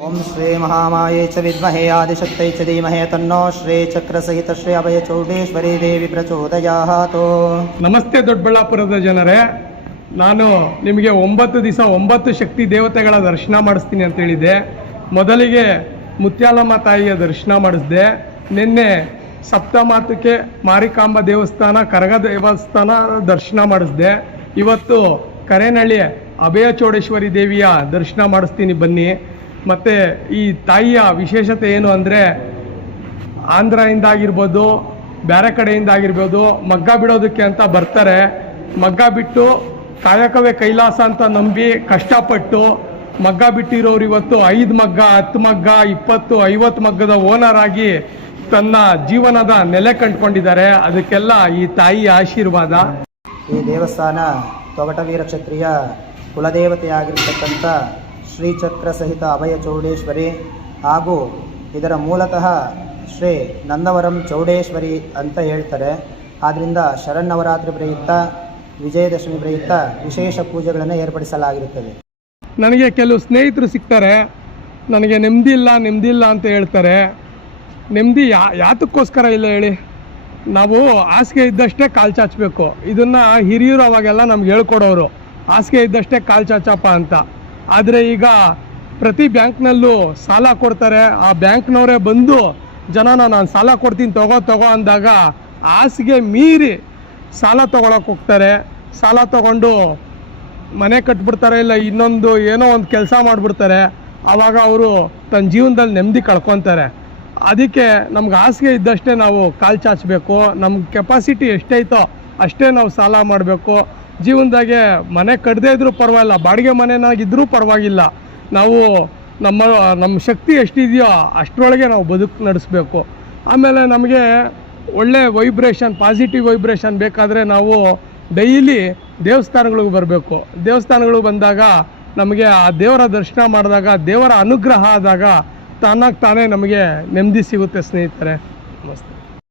ಓಂ ಶ್ರೀ ಮಹಾಮಾಯೇ ಚ ವಿದ್ಮಹೇ ಆದಿಶಕ್ತೈ ಚ ಧೀಮಹೇ ತನ್ನೋ ಶ್ರೀ ಚಕ್ರಸಹಿತ ಶ್ರೀ ಅಭಯ ಚೌಡೇಶ್ವರಿ ದೇವಿ ಪ್ರಚೋದಯಾತೋ ನಮಸ್ತೆ ದೊಡ್ಡಬಳ್ಳಾಪುರದ ಜನರೇ, ನಾನು ನಿಮಗೆ ಒಂಬತ್ತು ದಿವಸ ಒಂಬತ್ತು ಶಕ್ತಿ ದೇವತೆಗಳ ದರ್ಶನ ಮಾಡಿಸ್ತೀನಿ ಅಂತ ಹೇಳಿದ್ದೆ. ಮೊದಲಿಗೆ ಮುತ್ಯಾಲಮ್ಮ ತಾಯಿಯ ದರ್ಶನ ಮಾಡಿಸಿದೆ. ನಿನ್ನೆ ಸಪ್ತಮಾತುಕೆ ಮಾರಿಕಾಂಬ ದೇವಸ್ಥಾನ ಕರಗ ದೇವಸ್ಥಾನ ದರ್ಶನ ಮಾಡಿಸಿದೆ. ಇವತ್ತು ಕರೇನಹಳ್ಳಿ ಅಭಯ ಚೌಡೇಶ್ವರಿ ದೇವಿಯ ದರ್ಶನ ಮಾಡಿಸ್ತೀನಿ ಬನ್ನಿ. ಮತ್ತು ಈ ತಾಯಿಯ ವಿಶೇಷತೆ ಏನು ಅಂದರೆ ಆಂಧ್ರದಿಂದ ಆಗಿರ್ಬೋದು ಬೇರೆ ಕಡೆಯಿಂದ ಆಗಿರ್ಬೋದು, ಮಗ್ಗ ಬಿಡೋದಕ್ಕೆ ಅಂತ ಬರ್ತಾರೆ. ಮಗ್ಗ ಬಿಟ್ಟು ಕಾಯಕವೇ ಕೈಲಾಸ ಅಂತ ನಂಬಿ ಕಷ್ಟಪಟ್ಟು ಮಗ್ಗ ಬಿಟ್ಟಿರೋರು ಇವತ್ತು ಐದು ಮಗ್ಗ, ಹತ್ತು ಮಗ್ಗ, ಇಪ್ಪತ್ತು, ಐವತ್ತು ಮಗ್ಗದ ಓನರ್ ಆಗಿ ತನ್ನ ಜೀವನದ ನೆಲೆ ಕಂಡುಕೊಂಡಿದ್ದಾರೆ. ಅದಕ್ಕೆಲ್ಲ ಈ ತಾಯಿಯ ಆಶೀರ್ವಾದ. ಈ ದೇವಸ್ಥಾನ ತೊಗಟವೀರ ಕ್ಷತ್ರಿಯ ಕುಲದೇವತೆಯಾಗಿರ್ತಕ್ಕಂಥ ಶ್ರೀಚಕ್ರ ಸಹಿತ ಅಭಯ ಚೌಡೇಶ್ವರಿ ಹಾಗೂ ಇದರ ಮೂಲತಃ ಶ್ರೀ ನಂದವರಂ ಚೌಡೇಶ್ವರಿ ಅಂತ ಹೇಳ್ತಾರೆ. ಆದ್ದರಿಂದ ಶರನ್ನವರಾತ್ರಿ ಪ್ರಯುಕ್ತ ವಿಜಯದಶಮಿ ಪ್ರಯುಕ್ತ ವಿಶೇಷ ಪೂಜೆಗಳನ್ನು ಏರ್ಪಡಿಸಲಾಗಿರುತ್ತದೆ. ನನಗೆ ಕೆಲವು ಸ್ನೇಹಿತರು ಸಿಗ್ತಾರೆ. ನನಗೆ ನೆಮ್ಮದಿ ಇಲ್ಲ ನೆಮ್ಮದಿ ಇಲ್ಲ ಅಂತ ಹೇಳ್ತಾರೆ. ನೆಮ್ಮದಿ ಯಾ, ಯಾತಕ್ಕೋಸ್ಕರ ಇಲ್ಲ ಹೇಳಿ? ನಾವು ಹಾಸಿಗೆ ಇದ್ದಷ್ಟೇ ಕಾಲು ಚಾಚಬೇಕು. ಇದನ್ನು ಹಿರಿಯರು ಅವಾಗೆಲ್ಲ ನಮ್ಗೆ ಹೇಳ್ಕೊಡೋರು. ಹಾಸಿಗೆ ಇದ್ದಷ್ಟೇ ಕಾಲು ಚಾಚಪ್ಪ ಅಂತ. ಆದರೆ ಈಗ ಪ್ರತಿ ಬ್ಯಾಂಕ್ನಲ್ಲೂ ಸಾಲ ಕೊಡ್ತಾರೆ. ಆ ಬ್ಯಾಂಕ್ನವರೇ ಬಂದು, ಜನನ, ನಾನು ಸಾಲ ಕೊಡ್ತೀನಿ, ತಗೋ ತಗೋ ಅಂದಾಗ ಹಾಸಿಗೆ ಮೀರಿ ಸಾಲ ತೊಗೊಳಕ್ಕೆ ಹೋಗ್ತಾರೆ. ಸಾಲ ತಗೊಂಡು ಮನೆ ಕಟ್ಬಿಡ್ತಾರೆ ಇಲ್ಲ ಇನ್ನೊಂದು ಏನೋ ಒಂದು ಕೆಲಸ ಮಾಡಿಬಿಡ್ತಾರೆ. ಆವಾಗ ಅವರು ತನ್ನ ಜೀವನದಲ್ಲಿ ನೆಮ್ಮದಿ ಕಳ್ಕೊತಾರೆ. ಅದಕ್ಕೆ ನಮ್ಗೆ ಹಾಸಿಗೆ ಇದ್ದಷ್ಟೇ ನಾವು ಕಾಲು ಚಾಚಬೇಕು. ನಮ್ಮ ಕೆಪಾಸಿಟಿ ಎಷ್ಟೈತೋ ಅಷ್ಟೇ ನಾವು ಸಾಲ ಮಾಡಬೇಕು. ಜೀವನದಾಗೆ ಮನೆ ಕಟ್ಟದೇ ಇದ್ರೂ ಪರವಾಗಿಲ್ಲ, ಬಾಡಿಗೆ ಮನೆನಾಗಿದ್ದರೂ ಪರವಾಗಿಲ್ಲ. ನಾವು ನಮ್ಮ ನಮ್ಮ ಶಕ್ತಿ ಎಷ್ಟಿದೆಯೋ ಅಷ್ಟರೊಳಗೆ ನಾವು ಬದುಕು ನಡೆಸಬೇಕು. ಆಮೇಲೆ ನಮಗೆ ಒಳ್ಳೆ ವೈಬ್ರೇಷನ್, ಪಾಸಿಟಿವ್ ವೈಬ್ರೇಷನ್ ಬೇಕಾದರೆ ನಾವು ಡೈಲಿ ದೇವಸ್ಥಾನಗಳಿಗೆ ಬರಬೇಕು. ದೇವಸ್ಥಾನಗಳಿಗೆ ಬಂದಾಗ ನಮಗೆ ಆ ದೇವರ ದರ್ಶನ ಮಾಡಿದಾಗ, ದೇವರ ಅನುಗ್ರಹ ಆದಾಗ ತಾನಾಗಿ ತಾನೇ ನಮಗೆ ನೆಮ್ಮದಿ ಸಿಗುತ್ತೆ ಸ್ನೇಹಿತರೆ. ನಮಸ್ತೆ.